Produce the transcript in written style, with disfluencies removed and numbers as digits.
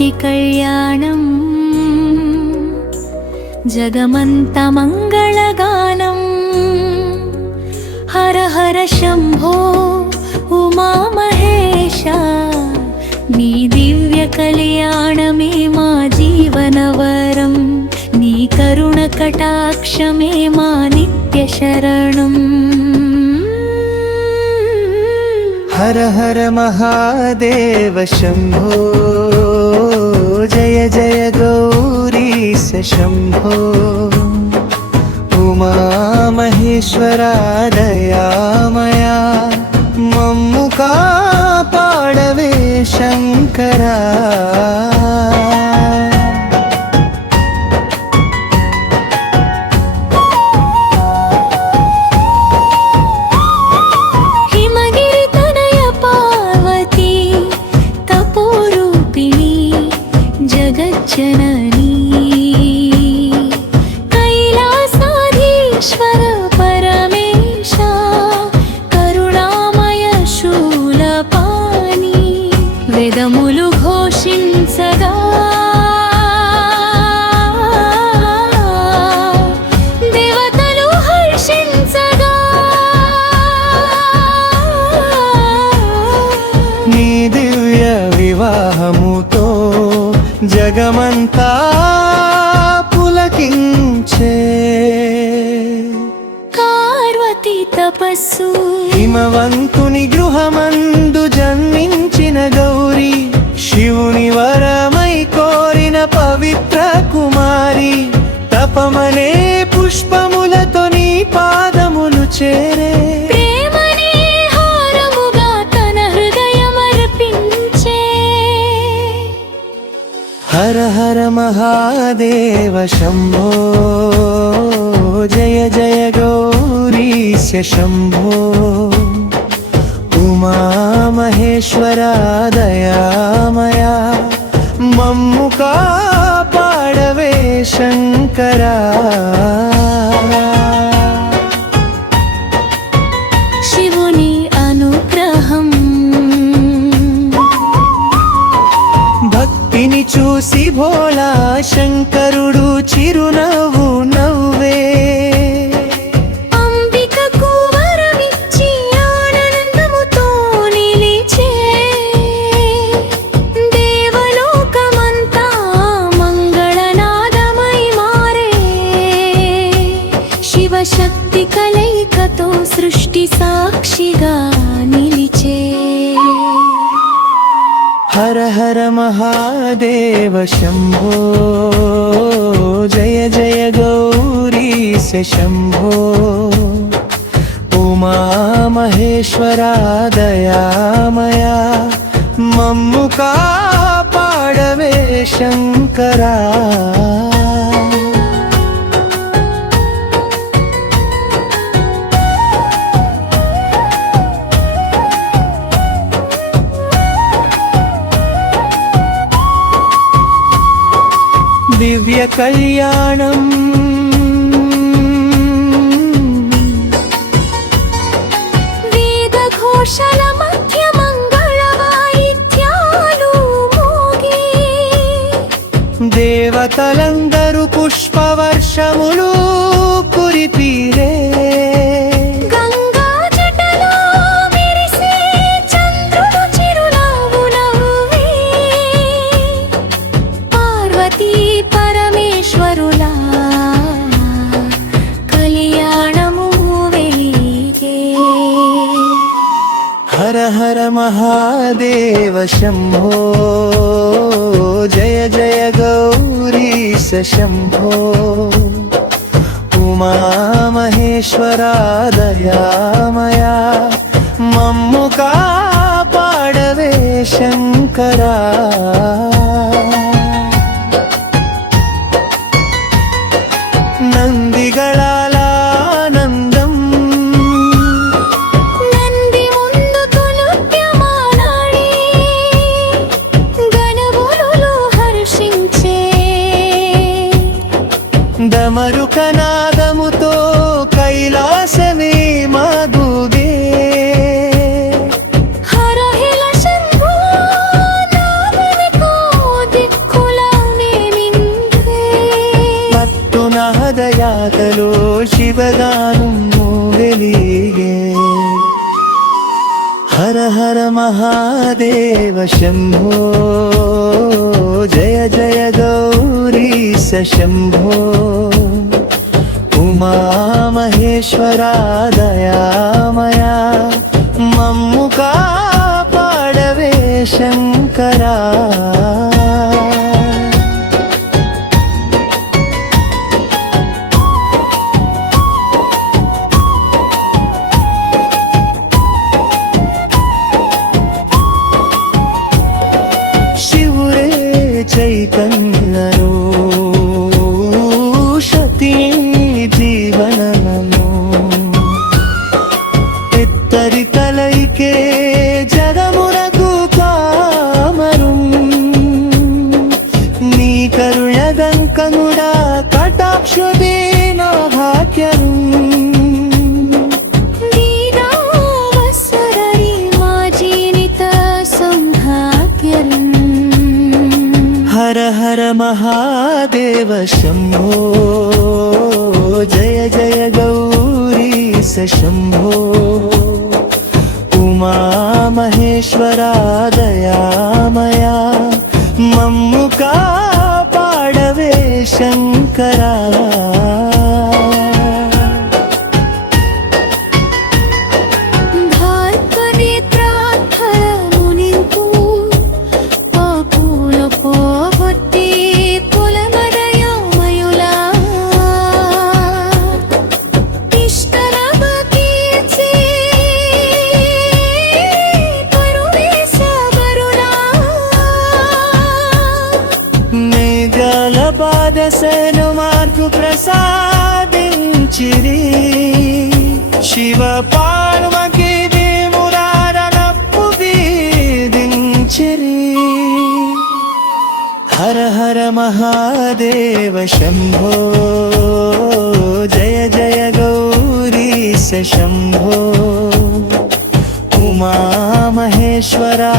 పార్వతి కళ్యాణం జగమంత మంగళగానం హర హర శంభో ఉమా మహేశ నీ దివ్య కళ్యాణమే మా జీవనవరం నీ కరుణ కటాక్షమే మా నిత్య శరణం హర హర మహాదేవ శంభో జయ జయ గౌరీశ శంభో ఉమా మహేశ్వరా దయామయా మమ్ము కాపాడవే శంకరా జగజ్జననీ కైలాసాధీశ్వర పరమేశ కరుణామయ శూలపాణి వేదములు ఘోషించగా దేవతలు హర్షించగా నీ దివ్య వివాహముతో జగమంతా పులకించే పార్వతీ తపస్సు హిమవంతుని గృహమందు జన్మించిన గౌరీ శివుని వరమై కోరిన పవిత్ర కుమారి తపమనే పుష్పములతో నీ పాదములు చేరే హర హర మహాదేవ శంభో జయ జయ గౌరీశ శంభో ఉమా మహేశ్వరా దయామయా మమ్ము కాపాడవే శంకరా శివుని అనుగ్రహం భక్తిని చూసి భోళా శంకరుడు చిరునవ్వు నవ్వే అంబికకు వరమిచ్చి ఆనందముతో నిలిచే దేవలోకమంతా మంగళనాదమై మారే శివశక్తి కలయికతో సృష్టి సాక్షిగా నిలిచే హర హర మహాదేవ శంభో జయ జయ గౌరీశ శంభో ఉమా మహేశ్వరా దయామయా మమ్ము కాపాడవే శంకరా దివ్య కళ్యాణం వేద ఘోషల మధ్య మంగళ వాయిద్యాలు మోగే దేవతలందరూ పుష్పవర్షములు కురిపిరే గంగా జటలో మెరిసే చంద్రుడు చిరునవ్వు నవ్వే పార్వతీ పరమేశ్వరుల కళ్యాణము వెలిగే హర హర మహాదేవ శంభో జయ జయ గౌరీశ శంభో ఉమా మహేశ్వరా దయామయా మమ్ము కాపాడవే శంకరా నందిಗಳಾನಂದಂ నంది ముందు తులుప్యమానాడి గణములు హర్షించే డమరుకనాదముతో కైలాసమే మగుగే హర హిల శంభో నామనికో हर महादेव शम्भो जय जय गौरीश शम्भो उमा महेश्वरा दयामया मम्मु कापाडवे शंकरा చైతన్యను శతి జీవనను ఎత్తరి తలైకే జగమునకు కామరు నీ కరుణగంకనుడా కటాక్షుదీన భాగ్యరు हर हर महादेव शम्भो जय जय गौरीश शम्भो उमा महेश्वरा दयामया मम्मु कापाडवे शंकरा పాదసేను మార్పు ప్రసాదించిరి శివ పార్వకి మురారనప్పు వీదించిరి హర హర మహాదేవ శంభో జయ జయ గౌరీశ శంభో ఉమా మహేశ్వరా